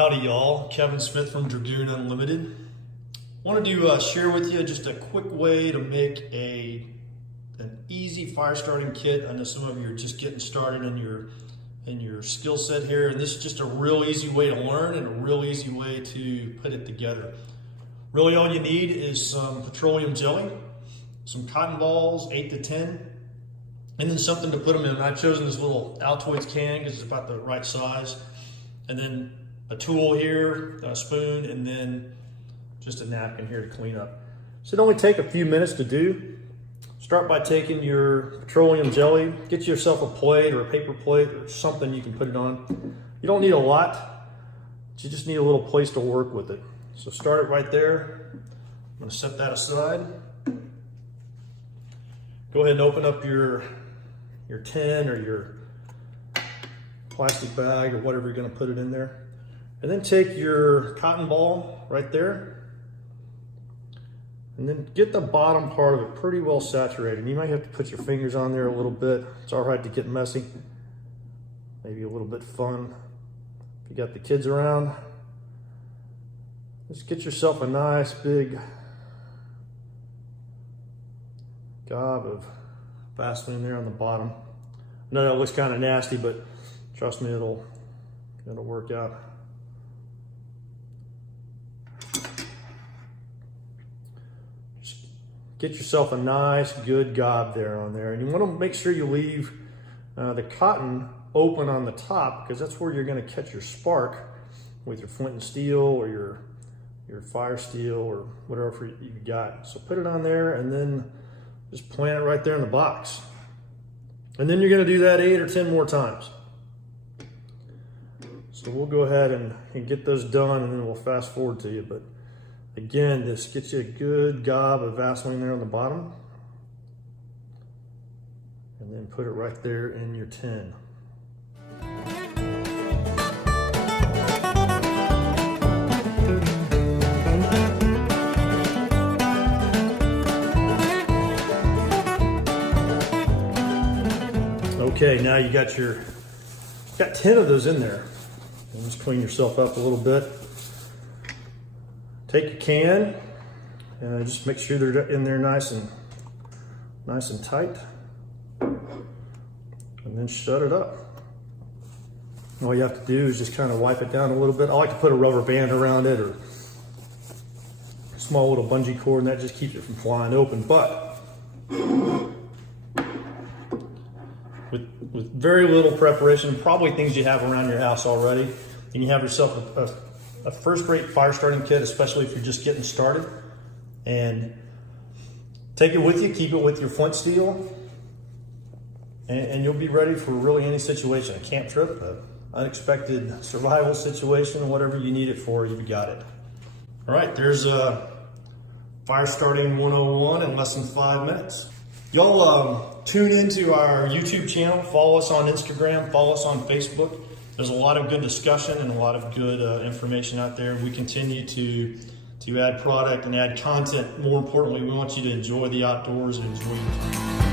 Howdy y'all, Kevin Smith from Dragoon Unlimited. Wanted to share with you just a quick way to make an easy fire starting kit. I know some of you are just getting started in your skill set here, and this is just a real easy way to learn and a real easy way to put it together. Really all you need is some petroleum jelly, some cotton balls, 8 to 10, and then something to put them in. I've chosen this little Altoids can because it's about the right size, and then a tool here, a spoon, and then just a napkin here to clean up. So it only take a few minutes to do. Start by taking your petroleum jelly, get yourself a plate or a paper plate or something you can put it on. You don't need a lot, but you just need a little place to work with it. So start it right there. I'm gonna set that aside. Go ahead and open up your tin or your plastic bag or whatever you're gonna put it in there. And then take your cotton ball right there and then get the bottom part of it pretty well saturated. You might have to put your fingers on there a little bit. It's all right to get messy. Maybe a little bit fun. If you got the kids around, just get yourself a nice big gob of Vaseline there on the bottom. I know that looks kind of nasty, but trust me, it'll work out. Get yourself a nice good gob there on there, and you want to make sure you leave the cotton open on the top, because that's where you're going to catch your spark with your flint and steel or your fire steel or whatever you got. So put it on there and then just plant it right there in the box, and then you're going to do that 8 or 10 more times. So we'll go ahead and get those done, and then we'll fast forward to you. But again, this gets you a good gob of Vaseline there on the bottom, and then put it right there in your tin. Okay, now you got 10 of those in there. And just clean yourself up a little bit. Take a can and just make sure they're in there nice and tight, and then shut it up. All you have to do is just kind of wipe it down a little bit. I like to put a rubber band around it or a small little bungee cord, and that just keeps it from flying open. But with very little preparation, probably things you have around your house already, and you have yourself a first-rate fire starting kit, especially if you're just getting started. And take it with you, keep it with your flint steel, and you'll be ready for really any situation. A camp trip, an unexpected survival situation, whatever you need it for, you've got it. All right, there's Fire Starting 101 in less than 5 minutes. Y'all tune into our YouTube channel, follow us on Instagram, follow us on Facebook. There's a lot of good discussion and a lot of good information out there. We continue to add product and add content. More importantly, we want you to enjoy the outdoors and enjoy your time.